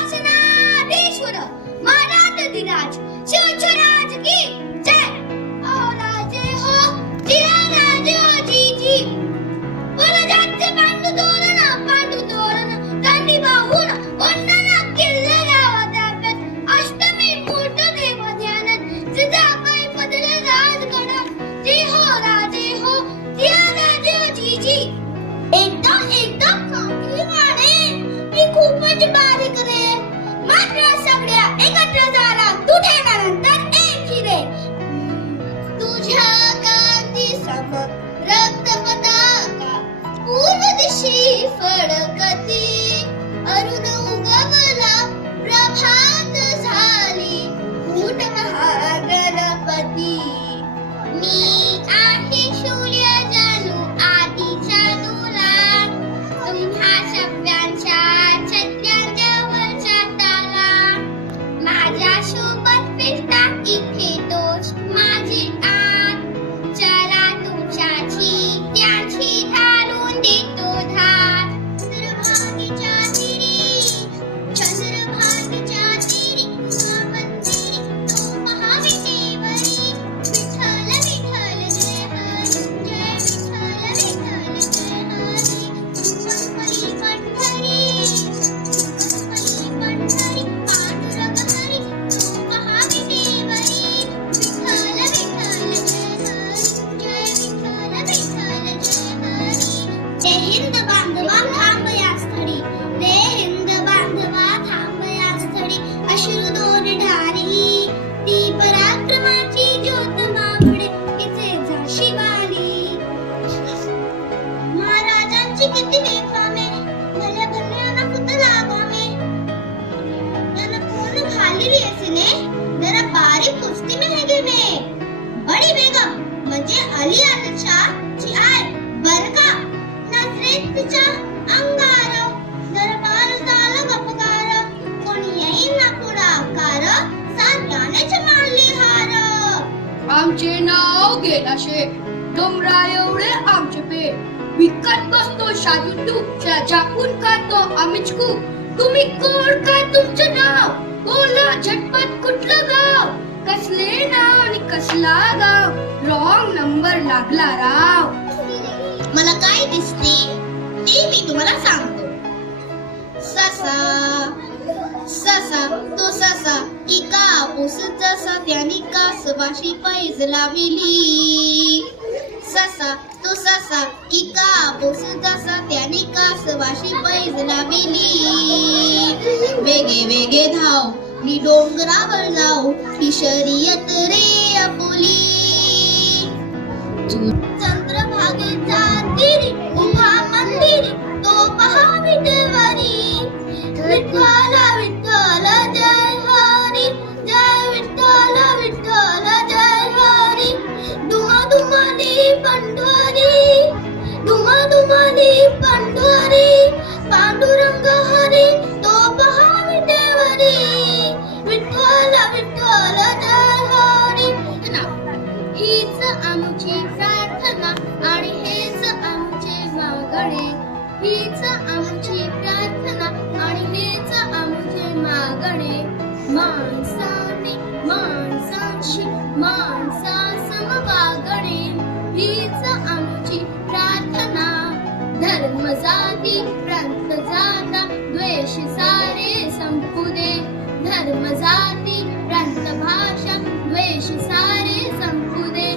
सिंहासनाधीश्वर महाराजाधिराज शिवराज की जय। आओ राजे हो राजे हो जी वनजातचे पांडू तोरण गांधी बाहून वंदन केलेल्या वाद्यात अष्टमी मूर्त देव ध्यानात जिजाबाई पदले राजगड जी हो राजे हो जी एकदम काठी वाणे मी खूपच बारीक रे मात्र सगळ्या एकत्र झाला तू ठेवल्यानंतर एक रे तुझ्या कांती सम रक्त पताका पूर्व दिशी फडकती अरुण उगवला प्रभात झाली ऊठ महागणपती मी आहे सूर्य जणू आधी चालूला तुम्हा सगळ्यांच्या छत्र्यांच्या वरचा ताला माझ्या सोबत फिरता इथे दोष माझे आत चला तुमच्याची त्याची घालून देतो धार चंद्रभागेच्या तिरी मंदिरी तो महाविटेवरी विठ्ठल विठ्ठल जय हरी जय विठ्ठल विठ्ठल जय हरी जुगंपरी पंढरी पांडुरंग हरी तो महाविटेवरी विठ्ठल विठ्ठल जय हरी जय विठ्ठल विठ्ठल जय हरी जय हिंद बांधवा थांब या स्थळी रे हिंद बांधवा थांब या स्थळी अश्रू दोन ढारी ती पराक्रमाची ज्योत मावळे इथे झाशी वाली महाराजांची किती बेफामे भल्या भल्याना पुतला गामे त्यानं कोण घालेली असेने जरा बारीक कुस्ती में है गेमे बड़ी बेगम म्हणजे अली आलच्या ची आय बरका नजरेत तिच्या अंगार दरबार झालं गपकार कोणी येईन ना पुढाकार साऱ्यानेच मारली हार आमचे नाव गेलाशे डोंगरा एवढे आमचे पे विकत बसतो शाजूतू झाकून खातो आम्हीचकू तुम्ही कोण काय तुमचं नाव बोला झटपट कुठलं गाव कसले नाव आणि कसला गाव रॉंग नंबर लागला राव मला काय दिसते ते मी तुम्हाला सांगतो ससा ससा तो ससा की कापूस जसा त्याने कासवाशी पैज लाविली ससा तो ससा की कापूस जसा त्याने कासवाशी पैज लाविली वेगे वेगे धाव मी डोंगरावर जाऊ ही शर्यत रे आपुली चंद्रभागेच्या तिरी उभा मंदिरी तो पहा विटेवरी विठ्ठल विठ्ठल जय हरी जय विठ्ठल विठ्ठल जय हरी दुमा दुमाली पंढरी पांडुरंग हरी तो पहा विटेवरी विठ्ठल विठ्ठल जय हरी हीच आमची प्रार्थना आणि हेच आमचे मागणे हीच आमची प्रार्थना आणि हेच आमचे मागणे माणसाने माणसांशी माणसासम वागणे हीच आमची प्रार्थना धर्म जाती प्रांत जाता द्वेष सारे संपू दे धर्म जाती प्रांत भाषा द्वेष सारे संपू दे